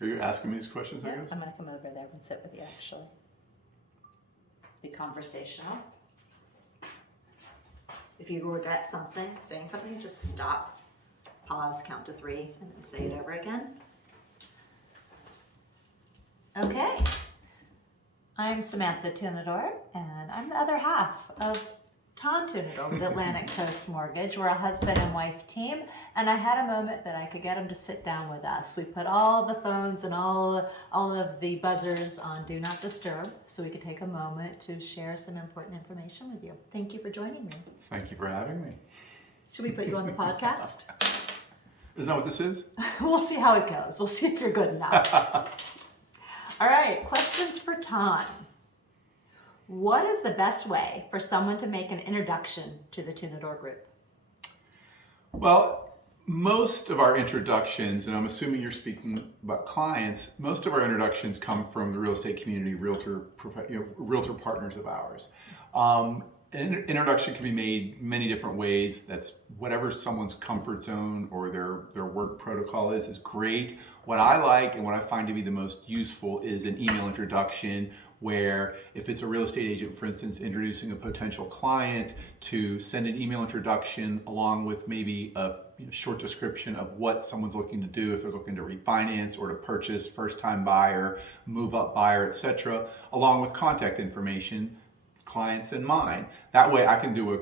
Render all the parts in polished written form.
Are you asking me these questions, I Yeah, guess? I'm going to come over there and sit with you, actually. Be conversational. If you regret something, saying something, just stop, pause, count to 3, and then say it over again. Okay. I'm Samantha Tunador, and I'm the other half of Tunador with Atlantic Coast Mortgage. We're a husband and wife team, and I had a moment that I could get them to sit down with us. We put all the phones and all of the buzzers on Do Not Disturb, so we could take a moment to share some important information with you. Thank you for joining me. Thank you for having me. Should we put you on the podcast? Isn't that what this is? We'll see how it goes. We'll see if you're good enough. All right, questions for Ton. What is the best way for someone to make an introduction to the Tunador Group? Well, most of our introductions, and I'm assuming you're speaking about clients, most of our introductions come from the real estate community, realtor partners of ours. An introduction can be made many different ways. That's whatever someone's comfort zone or their work protocol is great. What I like and what I find to be the most useful is an email introduction, where if it's a real estate agent, for instance, introducing a potential client, to send an email introduction along with maybe a short description of what someone's looking to do, if they're looking to refinance or to purchase, first-time buyer, move-up buyer, etc., along with contact information, clients in mind. That way I can do a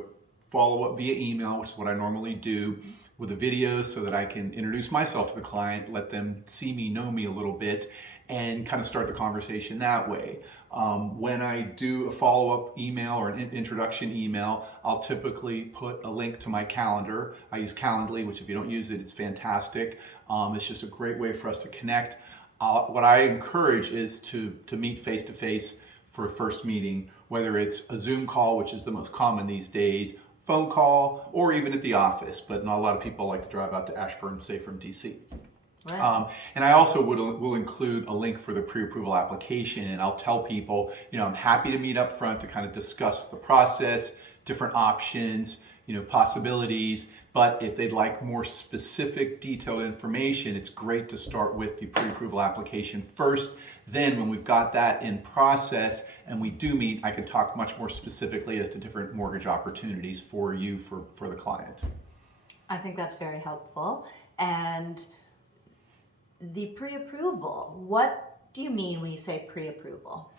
follow-up via email, which is what I normally do, with a video so that I can introduce myself to the client, let them see me, know me a little bit, and kind of start the conversation that way. When I do a follow-up email or an introduction email, I'll typically put a link to my calendar. I use Calendly, which if you don't use it, it's fantastic. It's just a great way for us to connect. What I encourage is to meet face-to-face for a first meeting, whether it's a Zoom call, which is the most common these days, phone call, or even at the office, but not a lot of people like to drive out to Ashburn, say from DC. Right. And I also will include a link for the pre-approval application, and I'll tell people, I'm happy to meet up front to kind of discuss the process, different options, possibilities. But if they'd like more specific, detailed information, it's great to start with the pre-approval application first. Then when we've got that in process and we do meet, I can talk much more specifically as to different mortgage opportunities for you, for the client. I think that's very helpful. And the pre-approval, what do you mean when you say pre-approval?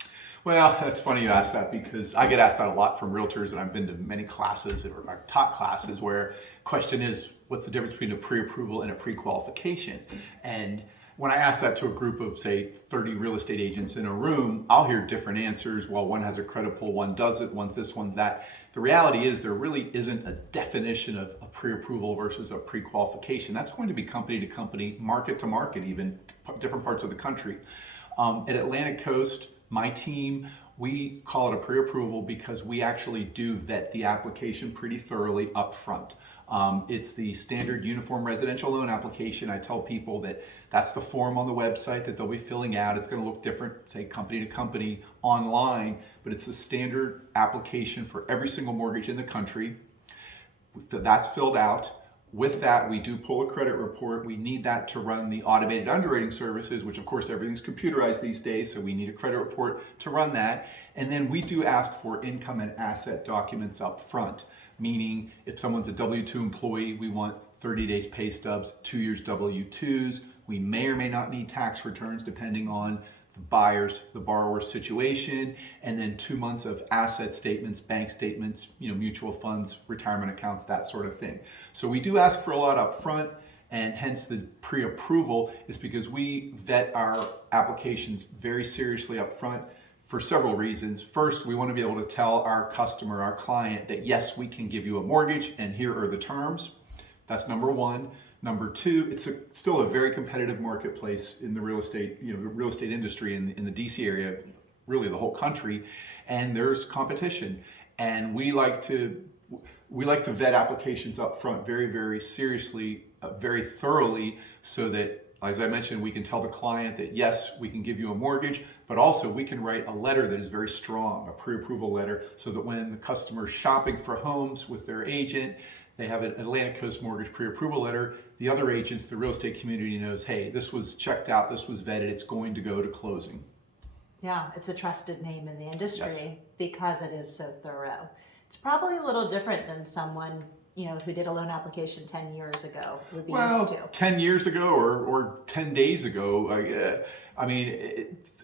Well, that's funny you ask that, because I get asked that a lot from realtors, and I've been to many classes or I've taught classes where the question is, what's the difference between a pre-approval and a pre-qualification? And when I ask that to a group of, say, 30 real estate agents in a room, I'll hear different answers. Well, one has a credit pull, one doesn't, one's this, one's that. The reality is there really isn't a definition of a pre-approval versus a pre-qualification. That's going to be company to company, market to market, even different parts of the country. At Atlantic Coast, my team, we call it a pre-approval because we actually do vet the application pretty thoroughly up front. It's the standard uniform residential loan application. I tell people that that's the form on the website that they'll be filling out. It's going to look different, say, company to company online, but it's the standard application for every single mortgage in the country. That's filled out. With that, we do pull a credit report. We need that to run the automated underwriting services, which of course everything's computerized these days, so we need a credit report to run that. And then we do ask for income and asset documents up front, meaning if someone's a W-2 employee, we want 30 days pay stubs, 2 years W-2s. We may or may not need tax returns depending on the borrower's situation, and then 2 months of asset statements, bank statements, mutual funds, retirement accounts, that sort of thing. So we do ask for a lot up front, and hence the pre-approval is because we vet our applications very seriously up front for several reasons. First, we want to be able to tell our customer, our client, that yes, we can give you a mortgage and here are the terms. That's number one. Number two, it's still a very competitive marketplace in the real estate, real estate industry in the DC area, really the whole country, and there's competition. And we like to vet applications up front very, very seriously, very thoroughly, so that, as I mentioned, we can tell the client that yes, we can give you a mortgage, but also we can write a letter that is very strong, a pre-approval letter, so that when the customer's shopping for homes with their agent, they have an Atlantic Coast Mortgage pre-approval letter. the other agents, the real estate community knows, hey, this was checked out, this was vetted, it's going to go to closing. Yeah, it's a trusted name in the industry Yes. because it is so thorough. It's probably a little different than someone, who did a loan application 10 years ago would be used to. 10 years ago or 10 days ago,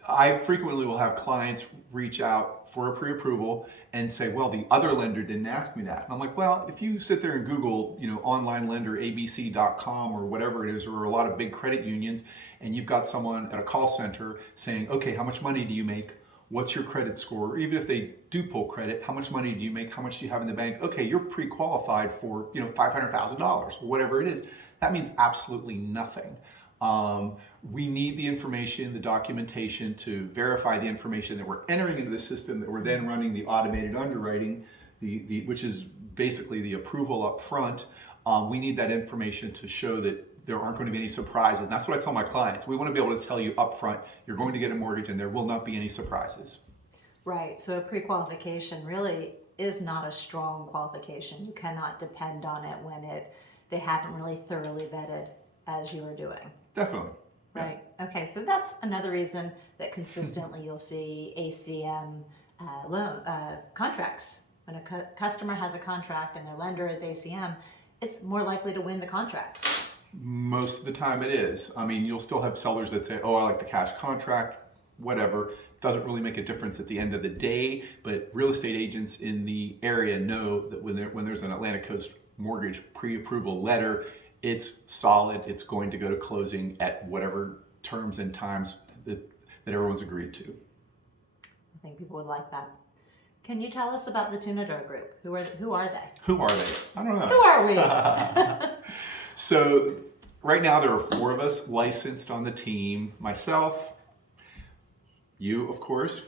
I frequently will have clients reach out for a pre-approval and say, well, the other lender didn't ask me that. And I'm like, well, if you sit there and Google, online lender abc.com or whatever it is, or a lot of big credit unions, and you've got someone at a call center saying, okay, how much money do you make? What's your credit score? Or even if they do pull credit, how much money do you make? How much do you have in the bank? Okay, you're pre-qualified for $500,000 or whatever it is. That means absolutely nothing. We need the information, the documentation to verify the information that we're entering into the system, that we're then running the automated underwriting, which is basically the approval up front. We need that information to show that there aren't going to be any surprises. And that's what I tell my clients. We want to be able to tell you up front, you're going to get a mortgage and there will not be any surprises. Right, so a pre-qualification really is not a strong qualification. You cannot depend on it when they haven't really thoroughly vetted as you are doing. Definitely. Right. Okay. So that's another reason that consistently you'll see ACM loan contracts. When a customer has a contract and their lender is ACM, it's more likely to win the contract. Most of the time it is. I mean, you'll still have sellers that say, oh, I like the cash contract, whatever. Doesn't really make a difference at the end of the day, but real estate agents in the area know that when there's an Atlantic Coast mortgage pre-approval letter, it's solid, it's going to go to closing at whatever terms and times that everyone's agreed to. I think people would like that. Can you tell us about the Tunador Group? Who are they? Who are they? I don't know. Who are we? So right now there are 4 of us licensed on the team. Myself, you, of course,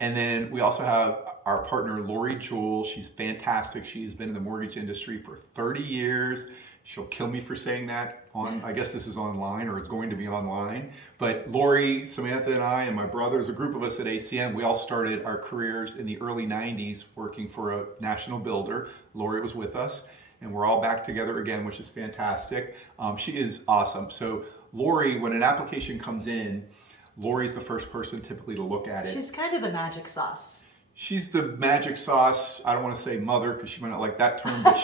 and then we also have our partner, Lori Jewell. She's fantastic. She's been in the mortgage industry for 30 years. She'll kill me for saying that I guess this is online, or it's going to be online. But Lori, Samantha, and I, and my brothers, a group of us at ACM, we all started our careers in the early 90s working for a national builder. Lori was with us, and we're all back together again, which is fantastic. She is awesome. So Lori, when an application comes in, Lori's the first person typically to look at it. She's kind of the magic sauce. She's the magic sauce. I don't want to say mother because she might not like that term, but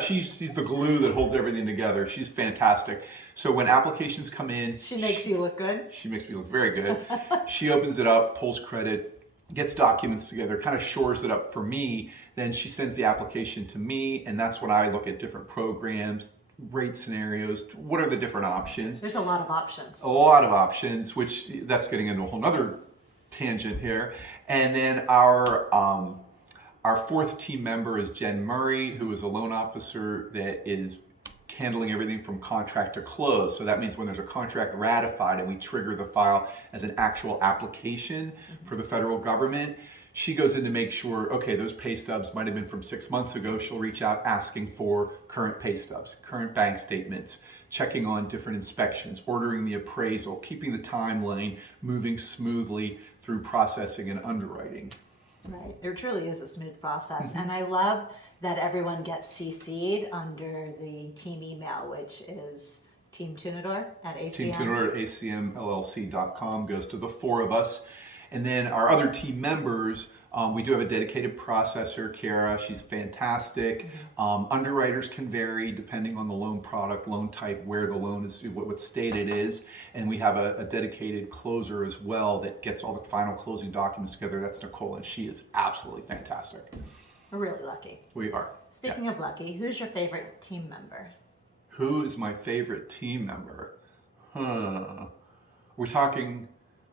she's the glue that holds everything together. She's fantastic. So when applications come in, she makes you look good. She makes me look very good. She opens it up, pulls credit, gets documents together, kind of shores it up for me. Then she sends the application to me, and that's when I look at different programs, rate scenarios. What are the different options? There's a lot of options. A lot of options, which that's getting into a whole nother tangent here. And then our 4th team member is Jen Murray, who is a loan officer that is handling everything from contract to close. So that means when there's a contract ratified and we trigger the file as an actual application for the federal government, she goes in to make sure, okay, those pay stubs might have been from 6 months ago. She'll reach out asking for current pay stubs, current bank statements, checking on different inspections, ordering the appraisal, keeping the timeline moving smoothly through processing and underwriting. Right. It truly is a smooth process. And I love that everyone gets CC'd under the team email, which is Team Tunador at ACM. Team Tunador at acmllc.com goes to the 4 of us. And then our other team members, we do have a dedicated processor, Kiara. She's fantastic. Underwriters can vary depending on the loan product, loan type, where the loan is, what state it is. And we have a dedicated closer as well that gets all the final closing documents together. That's Nicole, and she is absolutely fantastic. We're really lucky. We are. Speaking of lucky, who's your favorite team member? Who is my favorite team member? We're talking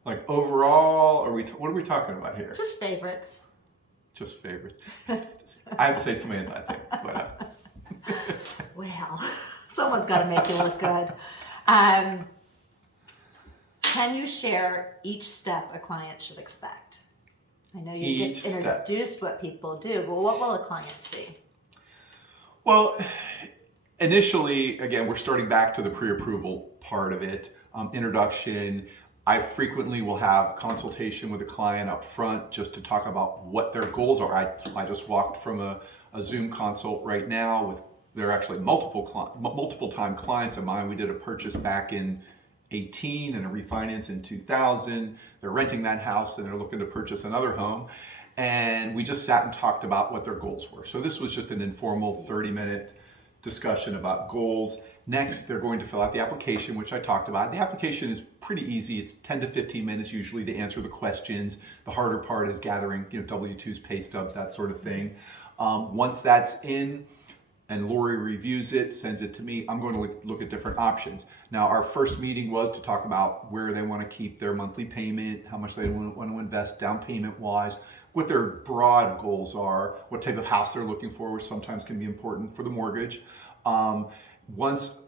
like overall, what are we talking about here? Just favorites. Just favorites. I have to say Samantha, I think. But, Well, someone's got to make you look good. Can you share each step a client should expect? I know you just introduced what people do, but what will a client see? Well, initially, again, we're starting back to the pre-approval part of it. Introduction. I frequently will have consultation with a client up front just to talk about what their goals are. I just walked from a Zoom consult right now with they're actually multiple time clients of mine. We did a purchase back in 18 and a refinance in 2000. They're renting that house and they're looking to purchase another home. And we just sat and talked about what their goals were. So this was just an informal 30-minute discussion about goals. Next, they're going to fill out the application, which I talked about. The application is pretty easy. It's 10 to 15 minutes usually to answer the questions. The harder part is gathering, W-2s, pay stubs, that sort of thing. Once that's in and Lori reviews it, sends it to me, I'm going to look at different options. Now, our first meeting was to talk about where they want to keep their monthly payment, how much they want to invest down payment wise, what their broad goals are, what type of house they're looking for, which sometimes can be important for the mortgage. Once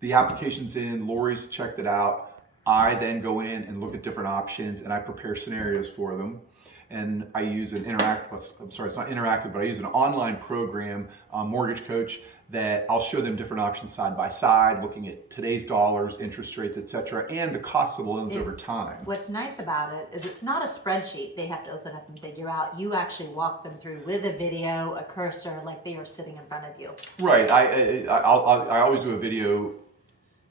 the application's in, Lori's checked it out, I then go in and look at different options and I prepare scenarios for them. And I use it's not interactive, but I use an online program, Mortgage Coach, that I'll show them different options side by side, looking at today's dollars, interest rates, etc., and the cost of the loans over time. What's nice about it is it's not a spreadsheet they have to open up and figure out. You actually walk them through with a video, a cursor, like they are sitting in front of you. Right. I always do a video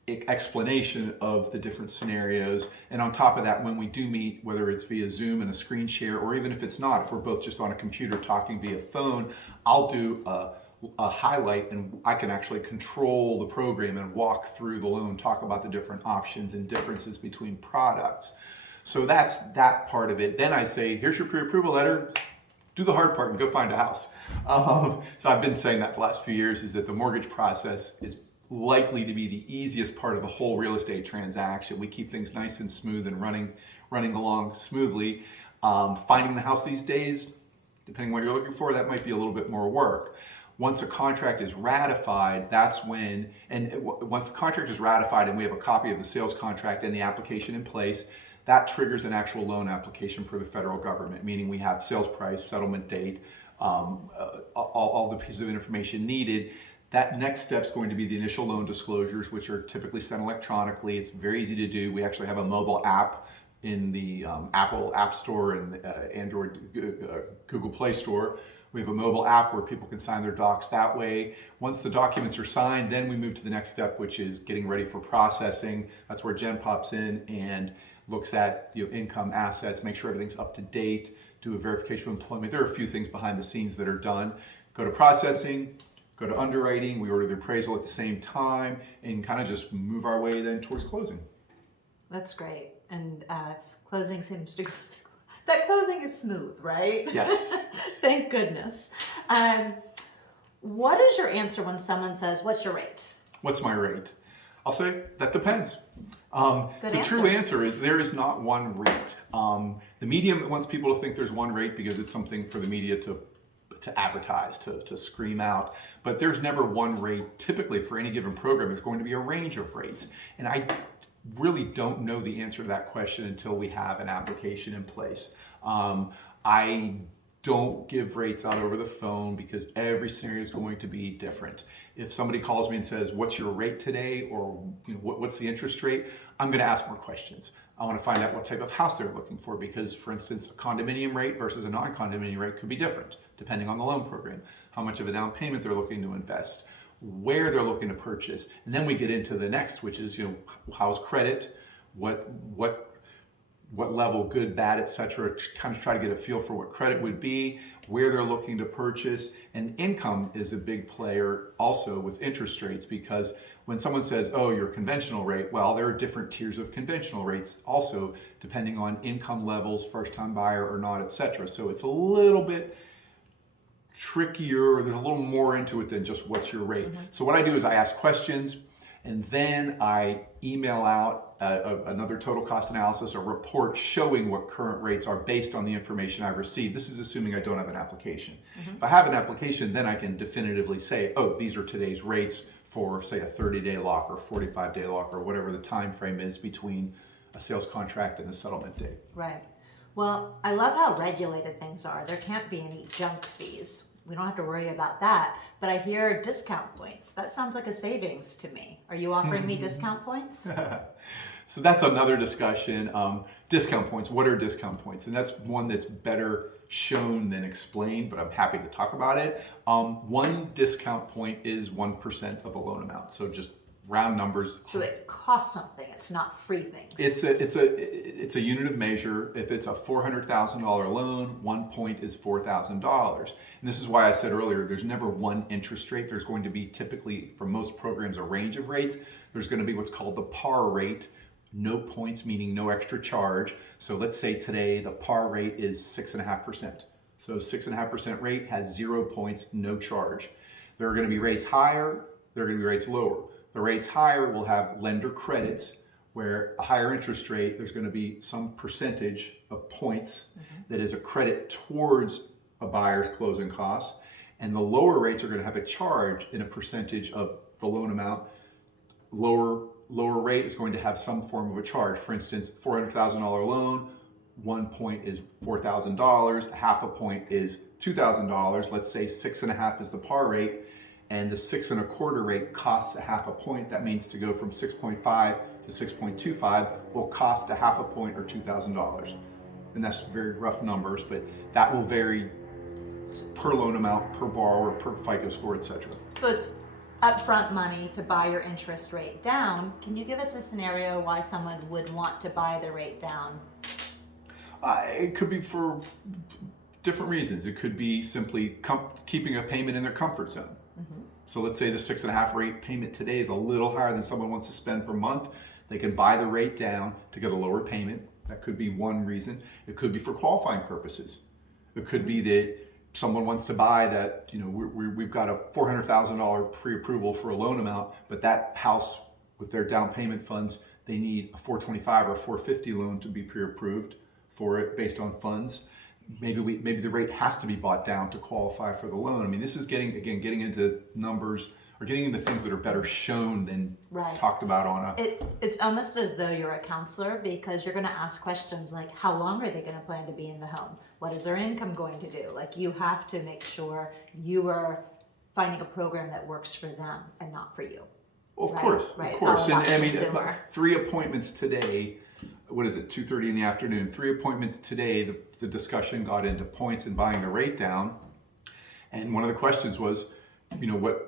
explanation of the different scenarios, and on top of that, when we do meet, whether it's via Zoom and a screen share, or even if it's not, if we're both just on a computer talking via phone, I'll do a highlight and I can actually control the program and walk through the loan, talk about the different options and differences between products. So that's that part of it. Then I say, here's your pre-approval letter, do the hard part and go find a house. So I've been saying that the last few years, is that the mortgage process is likely to be the easiest part of the whole real estate transaction. We keep things nice and smooth and running along smoothly. Finding the house these days, depending on what you're looking for, that might be a little bit more work. Once a contract is ratified, once the contract is ratified and we have a copy of the sales contract and the application in place, that triggers an actual loan application for the federal government, meaning we have sales price, settlement date, all the pieces of information needed. That next step is going to be the initial loan disclosures, which are typically sent electronically. It's very easy to do. We actually have a mobile app in the Apple App Store and Android Google Play Store. We have a mobile app where people can sign their docs that way. Once the documents are signed, then we move to the next step, which is getting ready for processing. That's where Jen pops in and looks at income, assets, make sure everything's up to date, do a verification of employment. There are a few things behind the scenes that are done. Go to processing, go to underwriting, we order the appraisal at the same time, and kind of just move our way then towards closing. That's great. And closing seems to go, that closing is smooth, right? Yes. Thank goodness. What is your answer when someone says, what's your rate? What's my rate? I'll say, that depends. True answer is there is not one rate. The media wants people to think there's one rate because it's something for the media to advertise, to scream out, but there's never one rate. Typically for any given program, there's going to be a range of rates. And I really don't know the answer to that question until we have an application in place. I don't give rates out over the phone because every scenario is going to be different. If somebody calls me and says, what's your rate today? Or what's the interest rate? I'm going to ask more questions. I want to find out what type of house they're looking for because, for instance, a condominium rate versus a non-condominium rate could be different depending on the loan program, how much of a down payment they're looking to invest, where they're looking to purchase. And then we get into the next, which is, how's credit, what level, good, bad, etc. Kind of try to get a feel for what credit would be, where they're looking to purchase. And income is a big player also with interest rates, because when someone says, oh, your conventional rate, well, there are different tiers of conventional rates also depending on income levels, first time buyer or not, etc. So it's a little bit trickier, or there's a little more into it than just what's your rate. Mm-hmm. So what I do is I ask questions, and then I email out another total cost analysis, a report showing what current rates are based on the information I've received. This is assuming I don't have an application. Mm-hmm. If I have an application, then I can definitively say, oh, these are today's rates for, say, a 30-day lock or 45-day lock or whatever the time frame is between a sales contract and the settlement date. Right. Well, I love how regulated things are. There can't be any junk fees. We don't have to worry about that. But I hear discount points. That sounds like a savings to me. Are you offering me discount points? So that's another discussion. Discount points. What are discount points? And that's one that's better shown than explained, but I'm happy to talk about it. One discount point is 1% of the loan amount. So just round numbers. So it costs something. It's not free things. It's a unit of measure. If it's a $400,000 loan, 1 point is $4,000. And this is why I said earlier, there's never one interest rate. There's going to be typically, for most programs, a range of rates. There's going to be what's called the par rate. No points, meaning no extra charge. So let's say today the par rate is 6.5%. So 6.5% rate has 0 points, no charge. There are going to be rates higher, there are going to be rates lower. The rates higher will have lender credits, where a higher interest rate, there's going to be some percentage of points that is a credit towards a buyer's closing costs. And the lower rates are going to have a charge in a percentage of the loan amount. Lower rate is going to have some form of a charge. For instance, $400,000 loan, 1 point is $4,000, half a point is $2,000. Let's say 6.5 is the par rate, and the 6.25 rate costs a half a point. That means to go from 6.5 to 6.25 will cost a half a point or $2,000. And that's very rough numbers, but that will vary per loan amount, per borrower, per FICO score, etc. So it's upfront money to buy your interest rate down. Can you give us a scenario why someone would want to buy the rate down? It could be for different reasons. It could be simply keeping a payment in their comfort zone. So let's say the 6.5 rate payment today is a little higher than someone wants to spend per month. They can buy the rate down to get a lower payment. That could be one reason. It could be for qualifying purposes. It could be that someone wants to buy that, we've got a $400,000 pre-approval for a loan amount, but that house with their down payment funds, they need a 425 or a 450 loan to be pre-approved for it based on funds. Maybe the rate has to be bought down to qualify for the loan. I mean, this is getting into numbers or getting into things that are better shown than talked about on a... It's almost as though you're a counselor, because you're going to ask questions like, how long are they going to plan to be in the home? What is their income going to do? Like, you have to make sure you are finding a program that works for them and not for you. Well, of Right, course. and I mean, consumer. 3 appointments today, what is it, 2:30 in the afternoon, 3 appointments today, the discussion got into points and buying the rate down. And one of the questions was,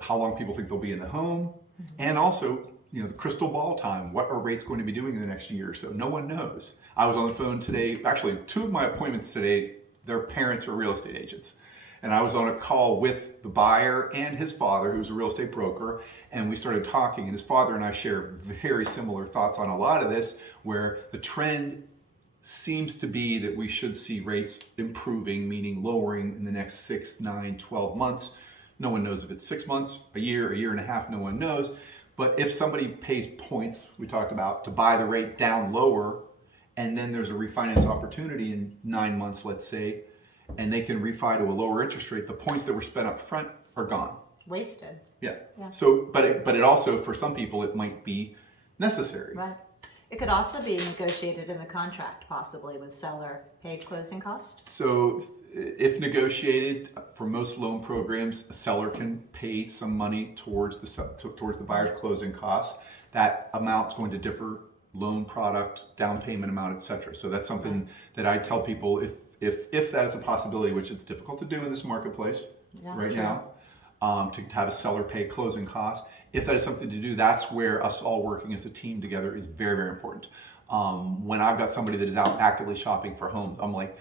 how long people think they'll be in the home, and also, the crystal ball time. What are rates going to be doing in the next year or so? No one knows. I was on the phone today. Actually, 2 of my appointments today, their parents are real estate agents. And I was on a call with the buyer and his father, who's a real estate broker, and we started talking, and his father and I share very similar thoughts on a lot of this, where the trend seems to be that we should see rates improving, meaning lowering in the next 6, 9, 12 months. No one knows if it's 6 months, a year and a half, no one knows. But if somebody pays points, we talked about, to buy the rate down lower, and then there's a refinance opportunity in 9 months, let's say, and they can refi to a lower interest rate, the points that were spent up front are gone. Wasted. Yeah. So, but it also, for some people, it might be necessary. Right. It could also be negotiated in the contract, possibly, with seller paid closing costs. So if negotiated, for most loan programs, a seller can pay some money towards the buyer's closing costs. That amount's going to differ, loan product, down payment amount, etc. So that's something that I tell people, if that is a possibility, which it's difficult to do in this marketplace now, to have a seller pay closing costs. If that is something to do, that's where us all working as a team together is very, very important. When I've got somebody that is out actively shopping for homes, I'm like,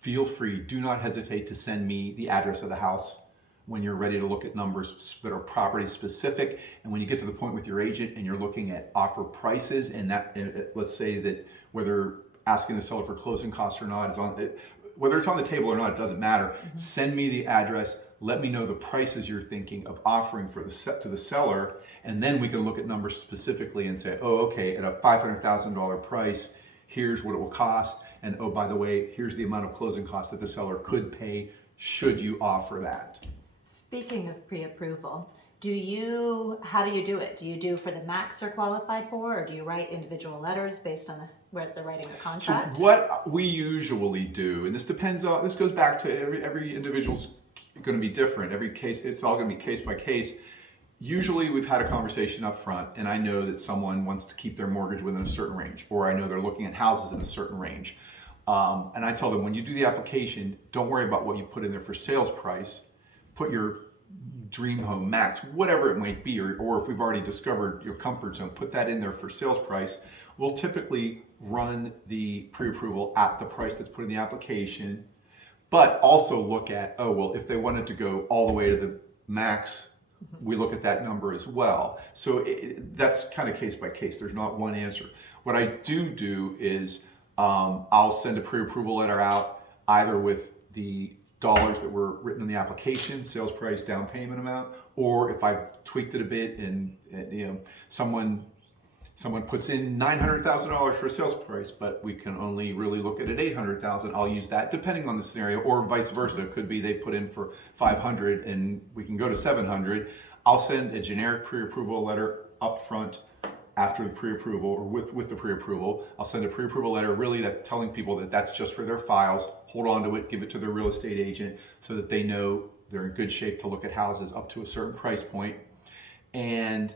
feel free, do not hesitate to send me the address of the house when you're ready to look at numbers that are property specific. And when you get to the point with your agent and you're looking at offer prices, and that, let's say that whether asking the seller for closing costs or not is whether it's on the table or not, it doesn't matter. Send me the address. Let me know the prices you're thinking of offering to the seller, and then we can look at numbers specifically and say, oh, okay, at a $500,000 price, here's what it will cost, and oh, by the way, here's the amount of closing costs that the seller could pay should you offer that. Speaking of pre-approval, how do you do it? Do you do for the max they're qualified for, or do you write individual letters based on where they're writing the contract? So what we usually do, and this goes back to every individual's going to be different. Every case, it's all going to be case by case. usually we've had a conversation up front and I know that someone wants to keep their mortgage within a certain range, or I know they're looking at houses in a certain range. And I tell them, when you do the application, don't worry about what you put in there for sales price. Put your dream home max, whatever it might be, or if we've already discovered your comfort zone, put that in there for sales price. We'll typically run the pre-approval at the price that's put in the application, but also look at, oh, well, if they wanted to go all the way to the max, we look at that number as well. So that's kind of case by case. There's not one answer. What I do is I'll send a pre-approval letter out either with the dollars that were written in the application, sales price, down payment amount, or if I've tweaked it a bit and someone puts in $900,000 for a sales price, but we can only really look at it $800,000. I'll use that depending on the scenario, or vice versa. It could be they put in for 500 and we can go to 700. I'll send a generic pre-approval letter up front after the pre-approval, or with the pre-approval. I'll send a pre-approval letter really that's telling people that that's just for their files. Hold on to it, give it to their real estate agent so that they know they're in good shape to look at houses up to a certain price point. And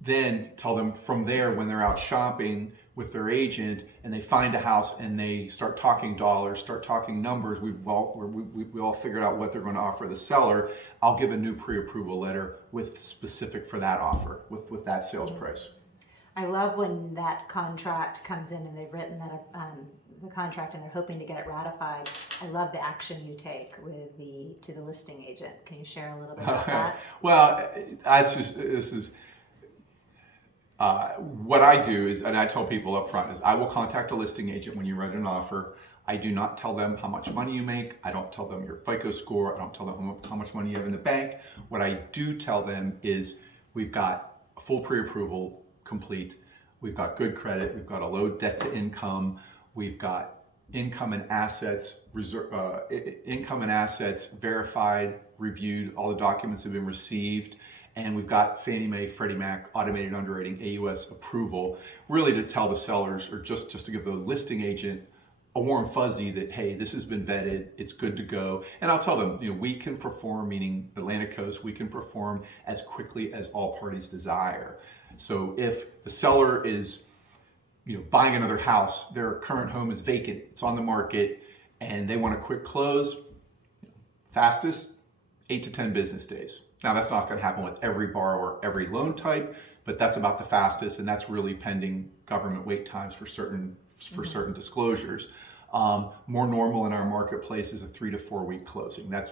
then tell them from there, when they're out shopping with their agent and they find a house and they start talking dollars, start talking numbers, we all figured out what they're going to offer the seller, I'll give a new pre-approval letter with specific for that offer, with that sales price. I love when that contract comes in and they've written that the contract and they're hoping to get it ratified. I love the action you take to the listing agent. Can you share a little bit about that? Well, what I do is, and I tell people up front, is I will contact a listing agent when you write an offer. I do not tell them how much money you make. I don't tell them your FICO score. I don't tell them how much money you have in the bank. What I do tell them is we've got a full pre-approval complete. We've got good credit. We've got a low debt to income. We've got income and assets verified, reviewed. All the documents have been received. And we've got Fannie Mae, Freddie Mac, automated underwriting, AUS approval, really to tell the sellers, or just to give the listing agent a warm fuzzy that, hey, this has been vetted, it's good to go. And I'll tell them, we can perform, meaning Atlantic Coast, we can perform as quickly as all parties desire. So if the seller is, buying another house, their current home is vacant, it's on the market, and they want a quick close, fastest, 8 to 10 business days. Now, that's not going to happen with every borrower, every loan type, but that's about the fastest, and that's really pending government wait times for certain disclosures. More normal in our marketplace is a 3 to 4 week closing. That's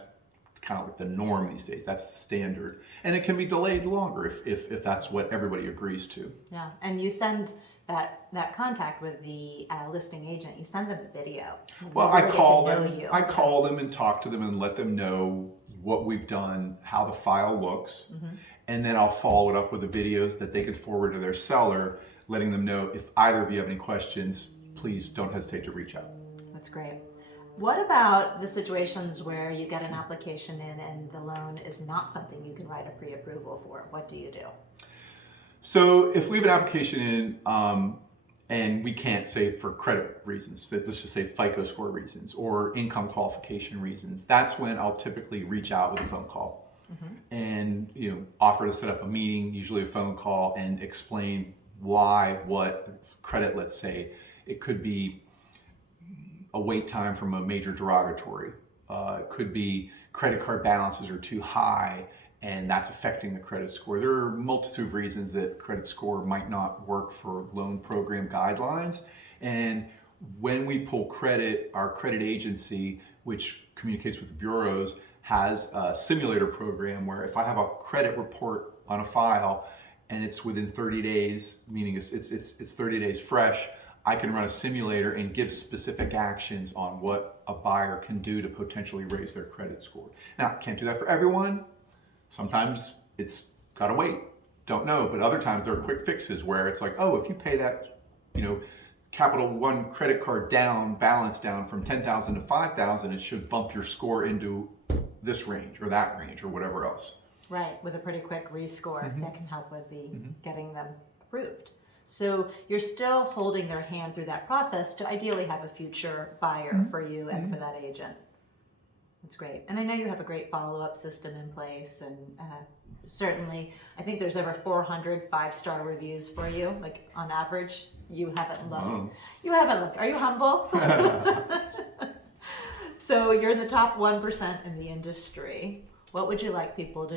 kind of like the norm these days. That's the standard, and it can be delayed longer if that's what everybody agrees to. Yeah, and you send that contact with the listing agent. You send them a video. Well, I call them and talk to them and let them know what we've done, how the file looks, and then I'll follow it up with the videos that they could forward to their seller, letting them know if either of you have any questions, please don't hesitate to reach out. That's great. What about the situations where you get an application in and the loan is not something you can write a pre-approval for? What do you do? So if we have an application in and we can't, say for credit reasons, let's just say FICO score reasons or income qualification reasons, that's when I'll typically reach out with a phone call and offer to set up a meeting, usually a phone call, and explain why, what credit, let's say. It could be a wait time from a major derogatory. It could be credit card balances are too high and that's affecting the credit score. There are a multitude of reasons that credit score might not work for loan program guidelines. And when we pull credit, our credit agency, which communicates with the bureaus, has a simulator program where if I have a credit report on a file and it's within 30 days, meaning it's 30 days fresh, I can run a simulator and give specific actions on what a buyer can do to potentially raise their credit score. Now, I can't do that for everyone. Sometimes it's gotta wait, don't know, but other times there are quick fixes where it's like, oh, if you pay that, Capital One credit card balance down from 10,000 to 5,000, it should bump your score into this range or that range or whatever else. Right, with a pretty quick rescore that can help with getting them approved. So you're still holding their hand through that process to ideally have a future buyer for you and for that agent. That's great. And I know you have a great follow-up system in place and certainly, I think there's over 400 five-star reviews for you, like on average. You haven't looked. Wow. You haven't looked. Are you humble? So you're in the top 1% in the industry. What would you like people to